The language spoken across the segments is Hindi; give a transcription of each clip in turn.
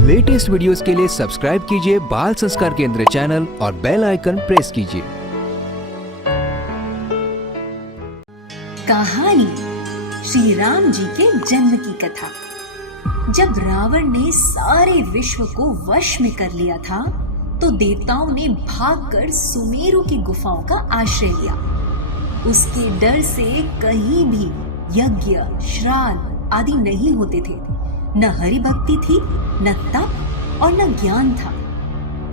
लेटेस्ट वीडियोस के लिए सब्सक्राइब कीजिए बाल संस्कार केंद्र चैनल और बेल आइकन प्रेस कीजिए। कहानी श्री राम जी के जन्म की कथा। जब रावण ने सारे विश्व को वश में कर लिया था तो देवताओं ने भागकर सुमेरु की गुफाओं का आश्रय लिया। उसके डर से कहीं भी यज्ञ श्राद्ध आदि नहीं होते थे। न हरि भक्ति थी, न तप और न ज्ञान था।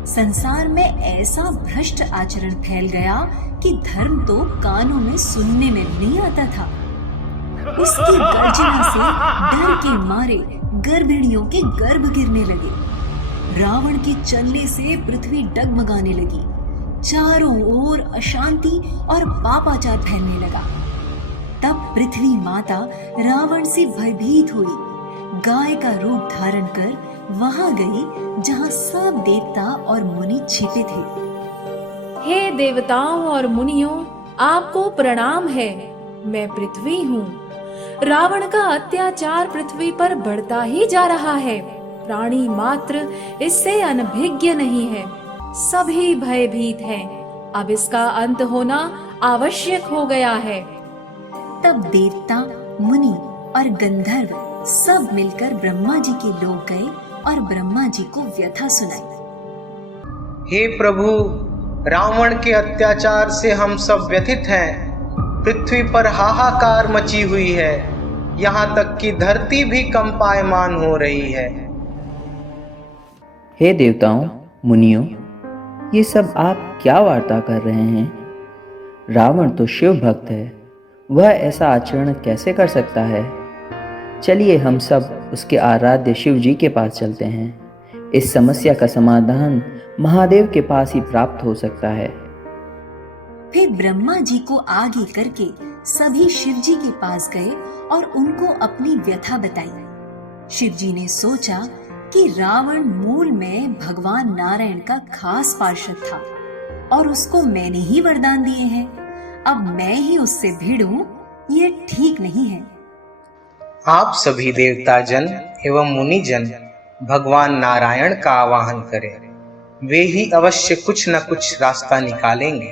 संसार में ऐसा भ्रष्ट आचरण फैल गया कि धर्म तो कानों में सुनने में नहीं आता था। उसकी गर्जना से डर के मारे गर्भिणियों के गर्भ गिरने लगे। रावण के चलने से पृथ्वी डगमगाने लगी। चारों ओर अशांति और पापाचार फैलने लगा। तब पृथ्वी माता रावण से भयभीत हुई। गाय का रूप धारण कर वहां गई जहां सब देवता और मुनि छिपे थे। हे देवताओं और मुनियों, आपको प्रणाम है। मैं पृथ्वी हूँ। रावण का अत्याचार पृथ्वी पर बढ़ता ही जा रहा है। प्राणी मात्र इससे अनभिज्ञ नहीं है। सभी भयभीत हैं। अब इसका अंत होना आवश्यक हो गया है। तब देवता, मुनि और गंधर्व सब मिलकर ब्रह्मा जी के लोग गए और ब्रह्मा जी को व्यथा सुनाई। हे प्रभु, रावण के अत्याचार से हम सब व्यथित हैं। पृथ्वी पर हाहाकार मची हुई है। यहाँ तक कि धरती भी कंपायमान हो रही है। हे देवताओं, मुनियों, ये सब आप क्या वार्ता कर रहे हैं? रावण तो शिव भक्त है। वह ऐसा आचरण कैसे कर सकता है? चलिए हम सब उसके आराध्य शिव जी के पास चलते हैं। इस समस्या का समाधान महादेव के पास ही प्राप्त हो सकता है। फिर ब्रह्मा जी को आगे करके सभी शिव जी के पास गए और उनको अपनी व्यथा बताई। शिव जी ने सोचा कि रावण मूल में भगवान नारायण का खास पार्षद था और उसको मैंने ही वरदान दिए हैं। अब मैं ही उससे भिड़ूं, ये ठीक नहीं है। आप सभी देवता जन एवं मुनि जन भगवान नारायण का आवाहन करें। वे ही अवश्य कुछ न कुछ रास्ता निकालेंगे।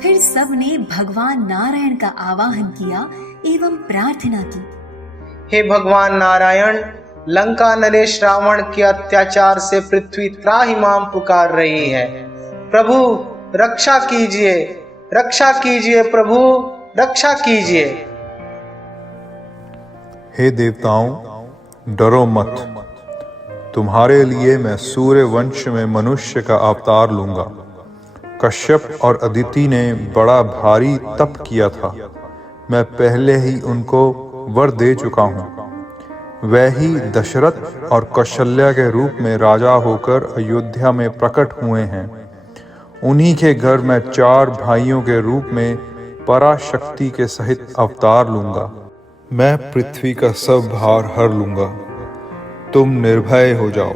फिर सब ने भगवान नारायण का आवाहन किया एवं प्रार्थना की। हे भगवान नारायण, लंका नरेश रावण के अत्याचार से पृथ्वी त्राहिमाम पुकार रही है। प्रभु रक्षा कीजिए, रक्षा कीजिए, प्रभु रक्षा कीजिए। हे देवताओं, डरो मत। तुम्हारे लिए मैं सूर्य वंश में मनुष्य का अवतार लूंगा। कश्यप और अदिति ने बड़ा भारी तप किया था। मैं पहले ही उनको वर दे चुका हूँ। वह ही दशरथ और कौशल्या के रूप में राजा होकर अयोध्या में प्रकट हुए हैं। उन्हीं के घर मैं 4 भाइयों के रूप में पराशक्ति के सहित अवतार लूंगा। मैं पृथ्वी का सब भार हर लूंगा। तुम निर्भय हो जाओ।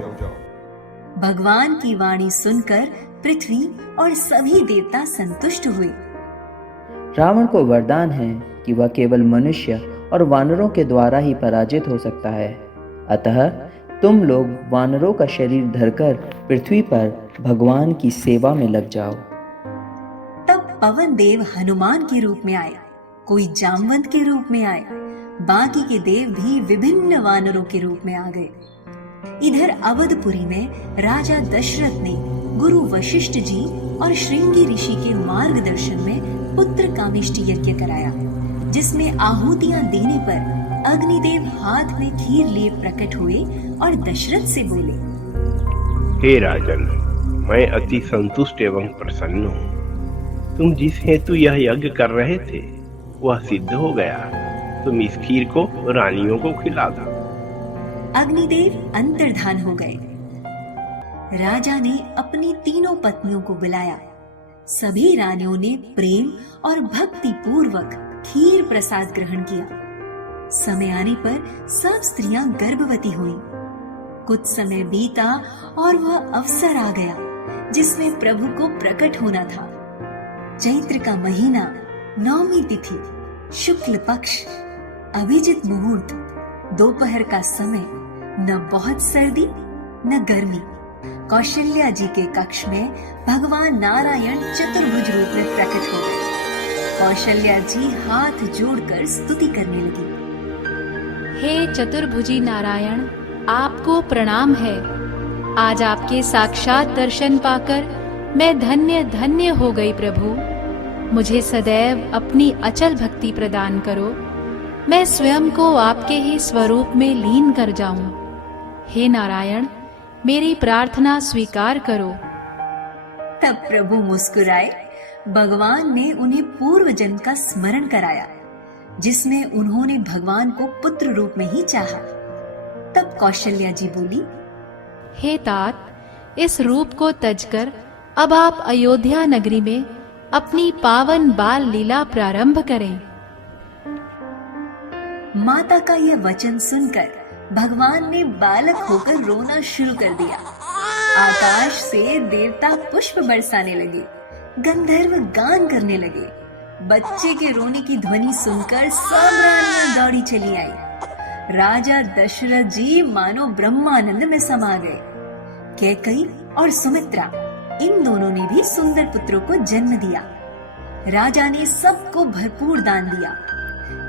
भगवान की वाणी सुनकर पृथ्वी और सभी देवता संतुष्ट हुए। रावण को वरदान है कि वह केवल मनुष्य और वानरों के द्वारा ही पराजित हो सकता है। अतः तुम लोग वानरों का शरीर धरकर पृथ्वी पर भगवान की सेवा में लग जाओ। तब पवन देव हनुमान के रूप में आए, कोई जामवंत के रूप में आए। बाकी के देव भी विभिन्न वानरों के रूप में आ गए। इधर अवधपुरी में राजा दशरथ ने गुरु वशिष्ठ जी और श्रृंगी ऋषि के मार्गदर्शन में पुत्र कामिष्टि यज्ञ कराया, जिसमें आहुतियां देने पर अग्निदेव हाथ में खीर लिए प्रकट हुए और दशरथ से बोले। हे राजन, मैं अति संतुष्ट एवं प्रसन्न हूँ। तुम जिस हेतु यह यज्ञ कर रहे थे वह सिद्ध हो गया। तुम इस खीर को रानियों को खिला दो। अग्निदेव अंतर्धान हो गए। राजा ने अपनी तीनों पत्नियों को बुलाया। सभी रानियों ने प्रेम और भक्ति पूर्वक खीर प्रसाद ग्रहण किया। समय आने पर सब स्त्रियां गर्भवती हुईं। कुछ समय बीता और वह अवसर आ गया जिसमें प्रभु को प्रकट होना था। चैत्र का महीना, नौमी तिथि, शुक्ल पक्ष, अभिजित मुहूर्त, दोपहर का समय, न बहुत सर्दी न गर्मी। कौशल्या जी के कक्ष में भगवान नारायण चतुर्भुज रूप में प्रकट हो गए। कौशल्या जी हाथ जोड़कर स्तुति करने लगी। हे चतुर्भुजी नारायण, आपको प्रणाम है। आज आपके साक्षात दर्शन पाकर मैं धन्य धन्य हो गई प्रभु। मुझे सदैव अपनी अचल भक्ति प्रदान करो। मैं स्वयं को आपके ही स्वरूप में लीन कर जाऊं। हे नारायण, मेरी प्रार्थना स्वीकार करो। तब प्रभु मुस्कुराए। भगवान ने उन्हें पूर्व जन्म का स्मरण कराया, जिसमें उन्होंने भगवान को पुत्र रूप में ही चाहा। तब कौशल्या जी बोली, हे तात, इस रूप को तजकर अब आप अयोध्या नगरी में अपनी पावन बाल लीला प्रारंभ करें। माता का यह वचन सुनकर भगवान ने बालक होकर रोना शुरू कर दिया। आकाश से देवता पुष्प बरसाने लगे, गंधर्व गान करने लगे। बच्चे के रोने की ध्वनि सुनकर सब रानियां दौड़ी चली आई। राजा दशरथ जी मानो ब्रह्मानंद में समा गए। कैकई और सुमित्रा, इन दोनों ने भी सुंदर पुत्रों को जन्म दिया। राजा ने सबको भरपूर दान दिया।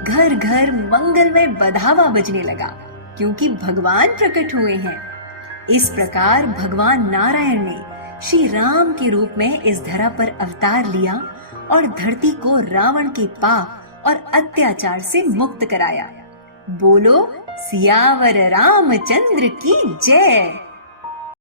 घर घर मंगलमय बधावा बजने लगा, क्योंकि भगवान प्रकट हुए हैं। इस प्रकार भगवान नारायण ने श्री राम के रूप में इस धरा पर अवतार लिया और धरती को रावण के पाप और अत्याचार से मुक्त कराया। बोलो सियावर रामचंद्र की जय।